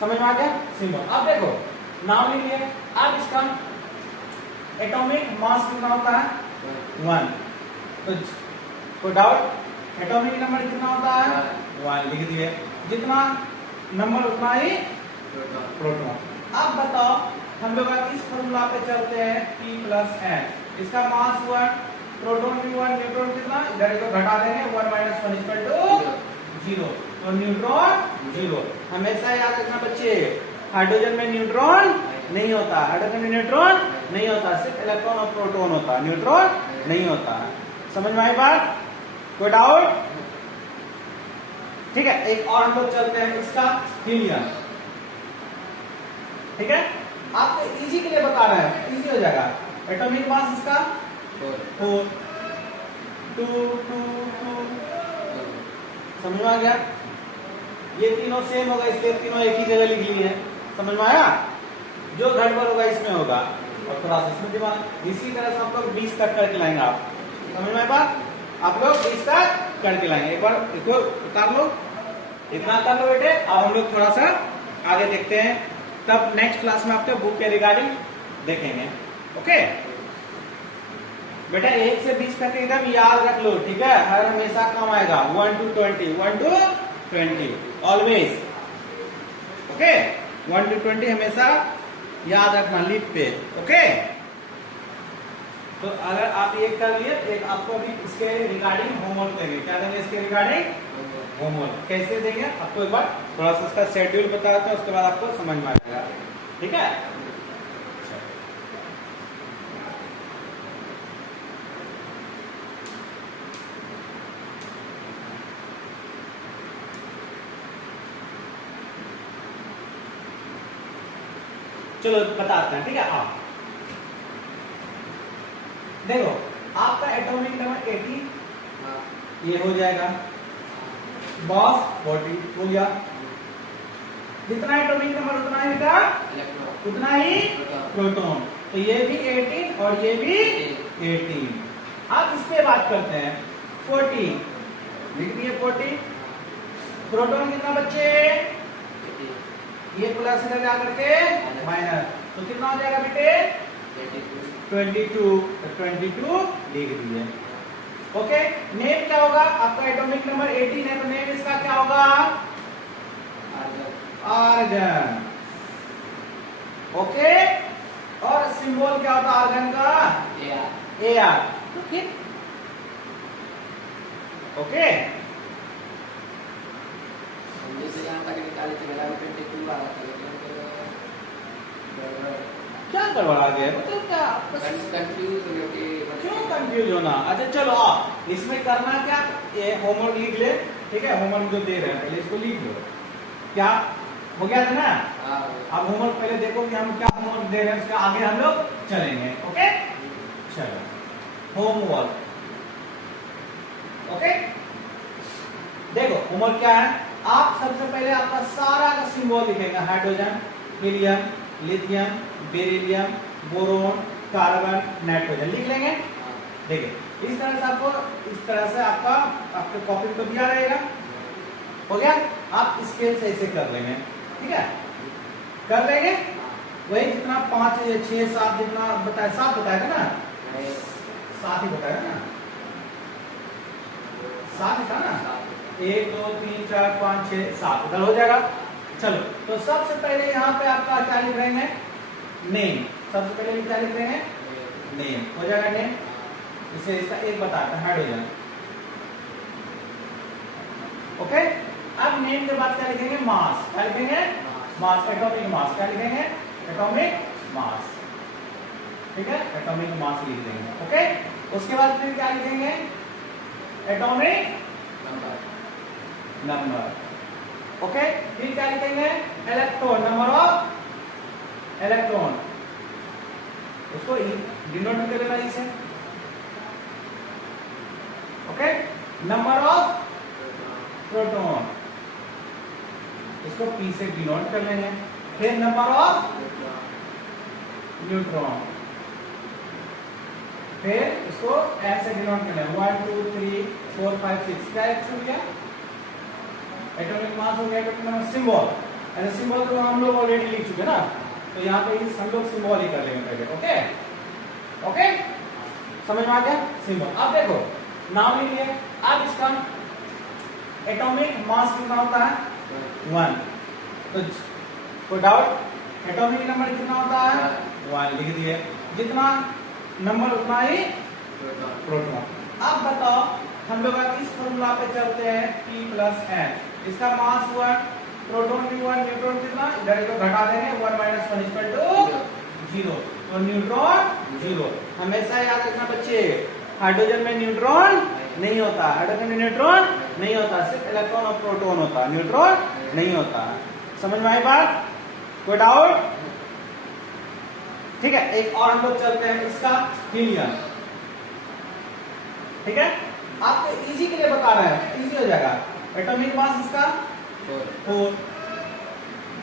समझ में आ गया सिंबल। अब देखो नाम लिख लिया। अब इसका एटॉमिक मास कितना होता है, 1। तो कोई डाउट, एटॉमिक नंबर कितना होता है, 1 लिख दिए। जितना नंबर उतना ही प्रोटॉन। अब बताओ, हम लोग इस फॉर्मूला पे चलते हैं, P + N। इसका मास 1, प्रोटॉन भी 1, न्यूट्रॉन कितना, इधर को घटा देंगे, 1 - 1 = 0। तो न्यूट्रॉन 0। हमेशा याद रखना बच्चे, हाइड्रोजन में न्यूट्रॉन नहीं होता, हाइड्रोजन में न्यूट्रॉन नहीं होता, सिर्फ इलेक्ट्रॉन और प्रोटॉन होता है, न्यूट्रॉन नहीं होता है। समझ में आई बात, कोई डाउट, ठीक है। एक और हम लोग चलते हैं, इसका हीलियम, ठीक है। आपको इजी के लिए बता रहे हैं, इजी हो जाएगा। एटॉमिक मास इसका 4 2 2 2, समझ में आ गया। ये तीनों सेम होगा, इसलिए तीनों एक ही जगह लिख लिए हैं, समझ में आया। जो गड़बड़ होगा इसमें होगा, और थोड़ा सा इसमें दिमाग। इसी तरह से आप लोग 20 तक करके लाएंगे, आप समझ में बात, आप लोग 20 तक करके लाएंगे। एक बार इसको उतार लो, इतना कर लो बेटे। अब हम लोग थोड़ा सा आगे देखते हैं, तब नेक्स्ट क्लास में आपके बुक के रिगार्डिंग देखेंगे, ओके बेटा। 1 से 20 तक एकदम याद रख लो, ठीक है, हर हमेशा काम आएगा। 1 to 20, 1 to 20 always, okay. 1 to 20 हमेशा याद रखना लिप पे, ओके। तो अगर आप ये कर लिए, एक आपको अभी इसके रिगार्डिंग होमवर्क देंगे। क्या देंगे इसके रिगार्डिंग, होमवर्क। कैसे देंगे आपको एक बार थोड़ा सा इसका शेड्यूल बताते हैं, उसके बाद आपको समझ में आएगा, ठीक है। चलो बताते हैं, ठीक है। आप देखो, आपका एटॉमिक नंबर 80 ये हो जाएगा, बॉस 40 हो गया। जितना एटॉमिक नंबर उतना ही बेटा, उतना ही प्रोटॉन। तो ये भी 18 और ये भी 18। अब इस पे बात करते हैं, 40 लिख दिए, 40। प्रोटॉन कितना बच्चे, ये प्लस इधर जाकर के माइनस, तो कितना हो जाएगा बेटे, 22। 22 लिख दिए, ओके। नेम क्या होगा आपका, एटॉमिक नंबर 18 है, तो नेम इसका क्या होगा, आर्गन, ओके। और सिंबल क्या होता है आर्गन का, Ar, ओके ओके। जैसे यहाँ तक निकाले थे मेरा 22 आ रहा था, क्या गड़बड़ आ गया, मतलब क्या कंफ्यूज हो गया कि क्यों कंफ्यूज होना। अच्छा चलो, इसमें करना क्या, ये होमवर्क लिख ले, ठीक है। होमवर्क जो दे रहे हैं पहले इसको लिख लो, क्या हो गया था ना। अब होमवर्क पहले देखो कि हम क्या होमवर्क दे रहे हैं, उसके आगे हम लोग चलेंगे, ओके। चलो होमवर्क, ओके। देखो होमवर्क क्या है, आप सबसे पहले आपका सारा का सिंबल लिखेंगे, hydrogen, helium, lithium, beryllium, boron, carbon, nitrogen लिख लेंगे। देखिए इस तरह से आपको, इस तरह से आपका आपके कॉपी पे दिया रहेगा। हो गया? आप स्केल से ऐसे कर लेंगे, ठीक है? कर लेंगे वही जितना 5 6 7 जितना बताया, 7 बताएगा ना, 7 ही बताएगा ना, 7 ही था ना, 1 2 3 4 5 6 7 उधर हो जाएगा। चलो तो सबसे पहले यहाँ पे आपका क्या लिख रहे हैं, नेम। सबसे पहले क्या लिख रहे हैं, नेम। हो जाएगा नेम। इसे इसका एक बताता है हाइड्रोजन। ओके, अब नेम के बाद क्या लिखेंगे, मास। क्या लिखेंगे, मास, एटॉमिक मास। क्या लिखेंगे, एटॉमिक मास। ठीक है, एटॉमिक मास लिख देंगे। ओके, उसके बाद फिर क्या लिखेंगे, एटॉमिक नंबर। ओके, फिर क्या लिखेंगे, इलेक्ट्रॉन, नंबर ऑफ इलेक्ट्रॉन। उसको डिनोट कर देना इसे। ओके, नंबर ऑफ प्रोटॉन, इसको P से डिनोट कर लेंगे। फिर नंबर ऑफ न्यूट्रॉन, फिर इसको N से डिनोट कर लेंगे। 1 2 3 4 5 6। क्या छूट गया, एटॉमिक मास हो गया, एटॉमिक नंबर, सिंबल। ऐसे सिंबल तो हम लोग ऑलरेडी लिख चुके ना, तो यहाँ पे इस हम लोग सिंबल ही कर लेंगे पहले। ओके ओके, समझ में आ गया सिंबल। अब देखो नाम लिख लिया। अब इसका एटॉमिक मास कितना होता है, 1। तो कोई डाउट, एटॉमिक नंबर कितना होता है, 1 लिख दिए। जितना नंबर उतना ही प्रोटॉन। अब बताओ, हम लोग इस फॉर्मूला पे चलते हैं, P + N। इसका मास 1, प्रोटॉन भी 1, न्यूट्रॉन कितना, इधर को घटा देंगे, 1 - 1 = 0। तो न्यूट्रॉन 0। हमेशा याद रखना बच्चे, हाइड्रोजन में न्यूट्रॉन नहीं होता, हाइड्रोजन में न्यूट्रॉन नहीं होता, सिर्फ इलेक्ट्रॉन और प्रोटॉन होता है, न्यूट्रॉन नहीं होता। समझ में आई बात, कोई डाउट? ठीक है, एक और हम लोग चलते हैं, इसका हीलियम। ठीक है, आपको इजी के लिए बता रहे हैं, इजी हो जाएगा। एटॉमिक मास इसका 4 2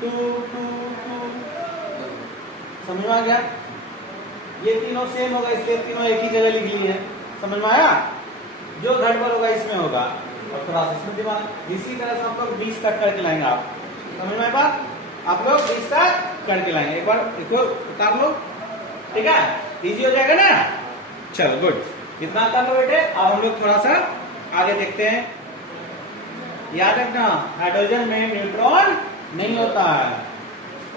2 2। समझ में आ गया? ये तीनों सेम होगा, इसलिए तीनों एक ही जगह लिख ली है। समझ में आया? जो गड़बड़ होगा इसमें होगा, और थोड़ा सा इसमें दिमाग। इसी तरह से हम लोग 20 तक करके लाएंगे। आप समझ में आया बात? आप लोग 20 तक करके लाएंगे। एक बार इसको उतार लो, ठीक है, इजी हो जाएगा ना। चलो गुड, इतना कर लो बेटे। अब हम लोग थोड़ा सा आगे देखते हैं। याद रखना, हाइड्रोजन में न्यूट्रॉन नहीं होता है।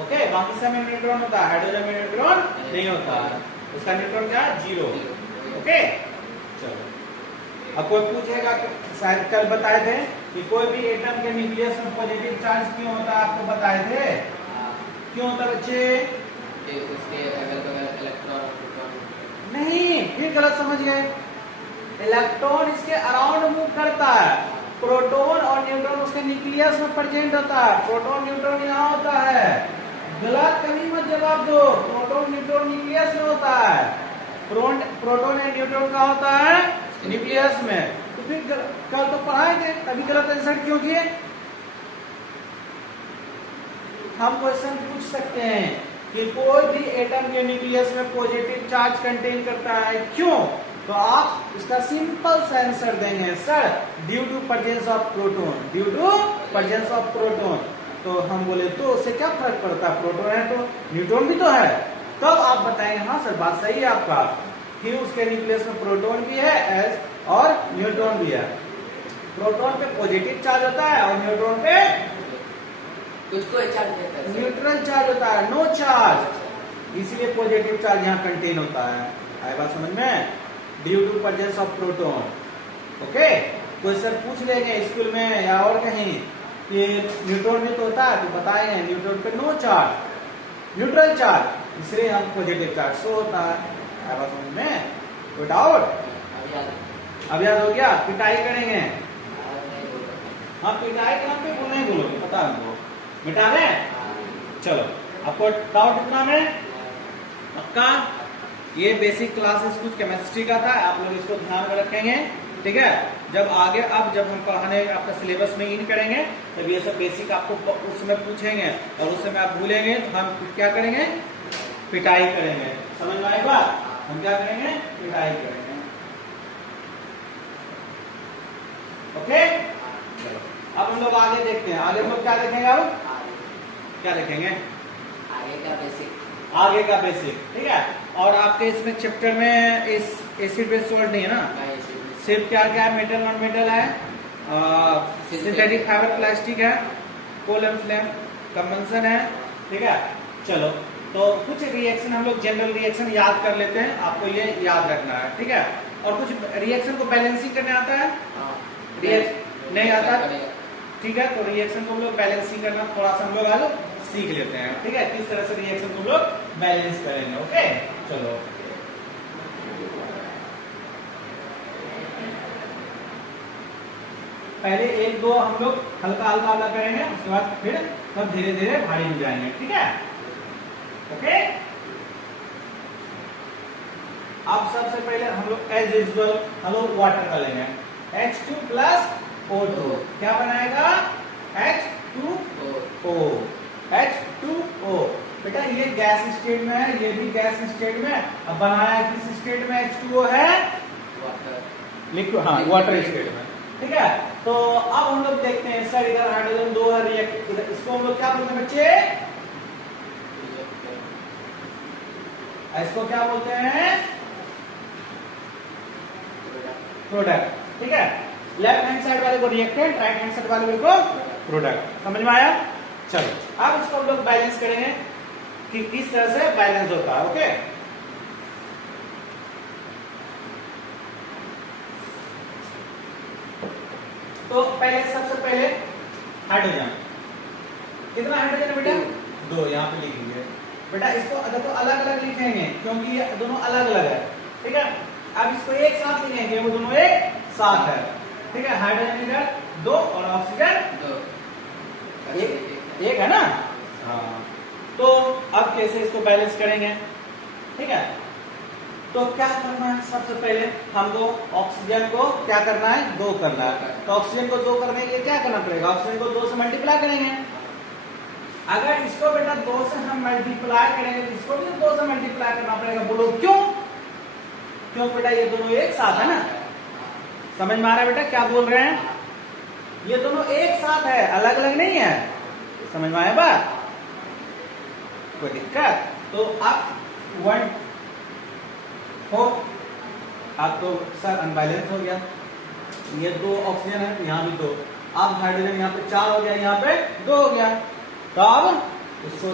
ओके, बाकी सब में न्यूट्रॉन होता है, हाइड्रोजन में न्यूट्रॉन नहीं होता है। उसका न्यूट्रॉन क्या है, 0। ओके, चलो। अब कोई पूछेगा, शायद कल बताए थे कि कोई भी एटम के न्यूक्लियस में पॉजिटिव चार्ज क्यों होता है, आपको बताए थे। क्यों होता है बच्चे? उसके अगल-बगल इलेक्ट्रॉन और प्रोटॉन नहीं, फिर गलत समझ गए। इलेक्ट्रॉन इसके अराउंड मूव करता है, प्रोटॉन और न्यूट्रॉन उसके न्यूक्लियस में प्रेजेंट होता है। प्रोटॉन न्यूट्रॉन यहाँ होता है। गलत कभी मत जवाब दो, प्रोटॉन न्यूट्रॉन न्यूक्लियस में होता है। प्रोटॉन एंड न्यूट्रॉन का होता है न्यूक्लियस में। तो फिर कल तो पढ़ाए थे, तभी गलत आंसर क्यों किए? हम क्वेश्चन पूछ सकते हैं कि कोई भी एटम के न्यूक्लियस में पॉजिटिव चार्ज कंटेन करता है, क्यों? तो आप इसका सिंपल सा आंसर देंगे, sir due to presence of proton, due to presence of proton. तो हम बोले तो उससे क्या फर्क पड़ता है, प्रोटॉन है तो न्यूट्रॉन भी तो है। तब आप बताएंगे हाँ सर बात सही है आपका, कि उसके न्यूक्लियस में प्रोटॉन भी है एस और न्यूट्रॉन भी है। प्रोटॉन पे पॉजिटिव चार्ज होता है और न्यूट्रॉन पे कुछ को चार्ज देता है, न्यूट्रल चार्ज होता है, नो चार्ज। इसलिए पॉजिटिव चार्ज यहाँ कंटेन होता है। आई बात समझ में? Due to presence of proton. Okay, question पूछ लेंगे स्कूल में या और कहीं कि न्यूट्रॉन में तो होता है, तो बताएंगे न्यूट्रॉन पे नो चार्ज, न्यूट्रल चार्ज, इसलिए हम पॉजिटिव चार्ज शो होता है। आई बात समझ में? कोई डाउट? अब याद हो गया? पिटाई करेंगे। हाँ, पिटाई के नाम पे बोलना ही बोलोगे, पता है हमको। मिटा दें? चलो, आपको डाउट इतना में पक्का? ये बेसिक क्लासेस कुछ केमिस्ट्री का था, आप लोग इसको ध्यान में रखेंगे। ठीक है। जब आगे अब जब हम पढ़ाने आपका सिलेबस में इन करेंगे तब ये सब बेसिक आपको उस समय पूछेंगे और उस समय आप भूलेंगे तो हम क्या करेंगे, पिटाई करेंगे। समझ में आई बात? हम क्या करेंगे, पिटाई करेंगे। ओके, चलो अब हम लोग आगे देखते हैं। आगे हम लोग क्या देखेंगे, अब क्या देखेंगे, आगे का बेसिक, आगे का बेसिक, ठीक है। और आपके इसमें चैप्टर में इस एसिड बेस सॉल्ट नहीं है ना, सिर्फ क्या क्या है, मेटल नॉन मेटल है, सिंथेटिक फाइबर प्लास्टिक है, कोलम फ्लेम कंबंशन है, ठीक है। चलो तो कुछ रिएक्शन हम लोग जनरल रिएक्शन याद कर लेते हैं, आपको ये याद रखना है, ठीक है। और कुछ रिएक्शन को बैलेंसिंग करने आता है, रिएक्शन नहीं आता, ठीक है। तो रिएक्शन को हम लोग बैलेंसिंग करना थोड़ा सा हम लोग आज सीख लेते हैं, ठीक है, किस तरह से रिएक्शन को हम लोग बैलेंस करेंगे। ओके, चलो पहले एक दो हम लोग हल्का हल्का वाला करेंगे, उसके बाद फिर तब धीरे धीरे भारी हो जाएंगे, ठीक है। ओके, अब सबसे पहले हम लोग एज यूजुअल हम लोग वाटर का लेंगे, H2 प्लस O2 क्या बनाएगा, H2O, H2O। बेटा ये गैस स्टेट में है, ये भी गैस स्टेट में, अब बनाया किस स्टेट में, H2O है, लिक्विड, हाँ वाटर स्टेट में, ठीक है। तो अब हम लोग देखते हैं सर, इधर हाइड्रोजन 2 है, रिएक्ट इधर, इसको हम लोग क्या बोलते हैं बच्चे, इसको क्या बोलते हैं, प्रोडक्ट, ठीक है। लेफ्ट हैंड साइड वाले को रिएक्टेंट, राइट हैंड साइड वाले को प्रोडक्ट। समझ में आया? चलो अब इसको हम लोग बैलेंस करेंगे कि किस तरह से बैलेंस होता है। ओके, तो पहले सबसे पहले हाइड्रोजन, कितना हाइड्रोजन है बेटा, 2, यहाँ पे लिखेंगे बेटा। इसको अगर तो अलग अलग लिखेंगे क्योंकि ये दोनों अलग अलग है, ठीक है। अब इसको एक साथ लिखेंगे, वो दोनों एक साथ है, ठीक है। हाइड्रोजन इधर 2 और ऑक्सीजन 2, एक है ना, हाँ। तो अब कैसे इसको बैलेंस करेंगे, ठीक है। तो क्या करना है, सबसे पहले हमको ऑक्सीजन को क्या करना है, 2 करना है। तो ऑक्सीजन को 2 करने के लिए क्या करना पड़ेगा, ऑक्सीजन को 2 से मल्टीप्लाई करेंगे। अगर इसको बेटा 2 से हम मल्टीप्लाई करेंगे तो इसको भी 2 से मल्टीप्लाई करना पड़ेगा। बोलो क्यों, क्यों बेटा, ये दोनों एक साथ है ना। समझ में आ रहा है बेटा क्या बोल रहे हैं, ये दोनों एक साथ है, अलग अलग नहीं है। समझ में आया बात, कोई दिक्कत? तो अब 1 हो, अब तो सर अनबैलेंस हो गया, ये 2 ऑक्सीजन है, यहाँ भी 2, अब हाइड्रोजन यहाँ पे 4 हो गया, यहाँ पे 2 हो गया। तो अब इसको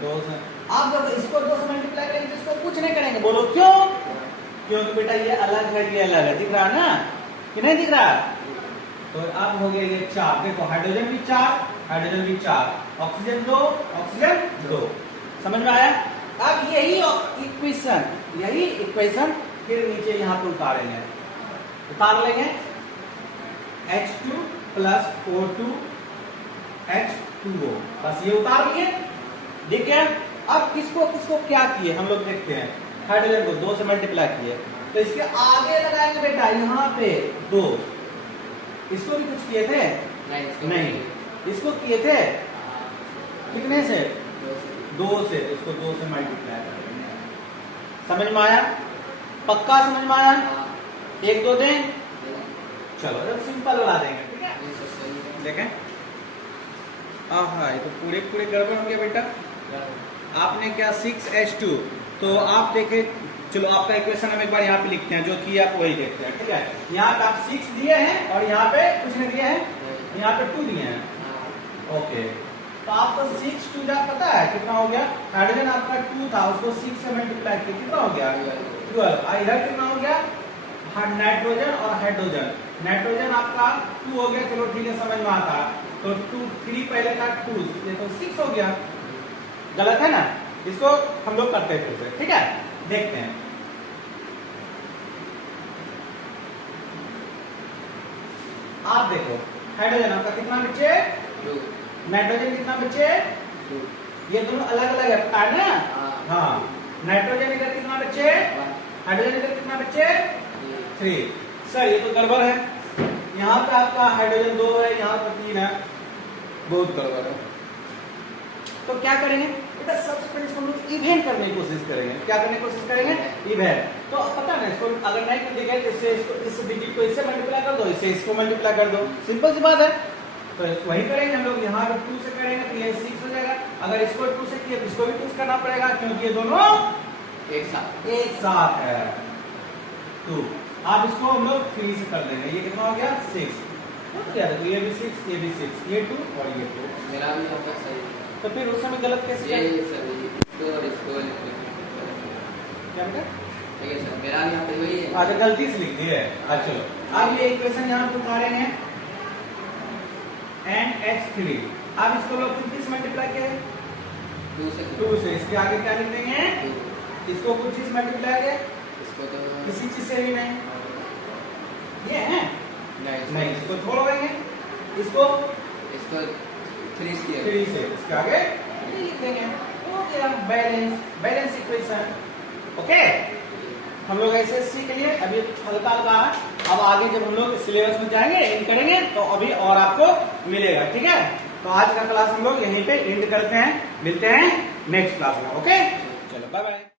2 से, अब जब इसको 2 से मल्टीप्लाई करेंगे तो इसको कुछ नहीं करेंगे। बोलो क्यों, क्योंकि बेटा ये अलग है, ये अलग है, दिख रहा है ना कि नहीं दिख रहा। तो अब हो गया ये 4, देखो हाइड्रोजन भी 4, हाइड्रोजन भी 4, ऑक्सीजन 2, ऑक्सीजन 2। समझ में आया? अब यही इक्वेशन फिर नीचे यहाँ पे उतारेंगे, उतार लेंगे H2 प्लस O2 H2O, बस ये उतार लिए, ठीक है। अब किसको किसको क्या किए हम लोग देखते हैं, हाइड्रोजन को 2 से मल्टीप्लाई किए, तो इसके आगे लगाएंगे बेटा यहाँ पे 2, इसको भी कुछ किए थे नहीं, इसको किए थे कितने से, 2 से, इसको 2 से मल्टीप्लाई करेंगे। समझ में आया, पक्का समझ में आया, 1 2 दें, चलो जब सिंपल बना देंगे, ठीक है। देखें, हाँ ये तो पूरे पूरे गड़बड़ हो गया बेटा। आपने क्या 6H2, तो आप देखें, चलो आपका इक्वेशन हम एक बार यहाँ पे लिखते हैं, जो कि आप वही देखते हैं, ठीक है। यहाँ पे आप 6 दिए हैं और यहाँ पे कुछ नहीं दिए हैं, यहाँ पे 2 दिए हैं। ओके, तो आपको 6 2 जा पता है कितना हो गया, हाइड्रोजन आपका 2 था, उसको 6 से मल्टीप्लाई किया, कितना हो गया 12। इधर कितना हो गया, नाइट्रोजन और हाइड्रोजन, नाइट्रोजन आपका 2 हो गया, चलो ठीक है समझ में आता। तो 2 3 पहले था 2, ये तो 6 हो गया, गलत है ना। इसको हम लोग करते हैं फिर से, ठीक है, देखते हैं। आप देखो हाइड्रोजन आपका कितना बच्चे, 2, नाइट्रोजन कितना बच्चे, 2, ये दोनों अलग अलग है, पता है ना। हाँ, नाइट्रोजन इधर कितना बच्चे, हाइड्रोजन इधर कितना बच्चे, 3, सर ये तो गड़बड़ है, यहाँ पे आपका हाइड्रोजन 2 है, यहाँ पर 3 है, बहुत गड़बड़ है। तो क्या करेंगे बेटा, सबसे पहले इसको हम लोग इवेंट करने की कोशिश करेंगे। क्या करने की कोशिश करेंगे? इवेंट। तो पता ना इसको अगर नहीं कर दिया तो इससे इसको इस डिजिट को इससे मल्टीप्लाई कर दो, इससे इसको मल्टीप्लाई कर दो, सिंपल सी बात है। तो वही करेंगे हम लोग, यहाँ पे 2 से करेंगे तो ये 6 हो जाएगा। अगर इसको 2 से किया तो इसको भी 2 से करना पड़ेगा, क्योंकि ये दोनों एक साथ है। 2 आप इसको हम लोग 3 से कर देंगे, ये कितना हो गया 6 हो गया। देखो ये भी 6, ये भी 6, ये 2 और ये 2। मेरा भी आपका सही है। तो फिर उस समय गलत कैसे ये किया? सर इसको और इसको क्या बेटा? ठीक है सर, मेरा भी यहाँ पे वही है। अच्छा गलती से लिख दिए। अच्छा चलो अब ये इक्वेशन यहाँ पे उठा रहे हैं NH3। अब इसको लोग किस मल्टीप्लाई किया है? 2 से। इसके आगे क्या लिख देंगे? इसको कुछ चीज मल्टीप्लाई किया, इसको तो किसी चीज से भी नहीं, ये है नहीं, इसको छोड़ोगे, इसको 3 से 3 से, इसके आगे ये लिख देंगे। Okay, balance equation. ओके, हम लोग ऐसे सीख लिए। अभी कुछ हल्का हल्का है, अब आगे जब हम लोग सिलेबस में जाएंगे एंड करेंगे तो अभी और आपको मिलेगा। ठीक है, तो आज का क्लास हम लोग यहीं पे एंड करते हैं, मिलते हैं नेक्स्ट क्लास में। ओके, चलो बाय बाय।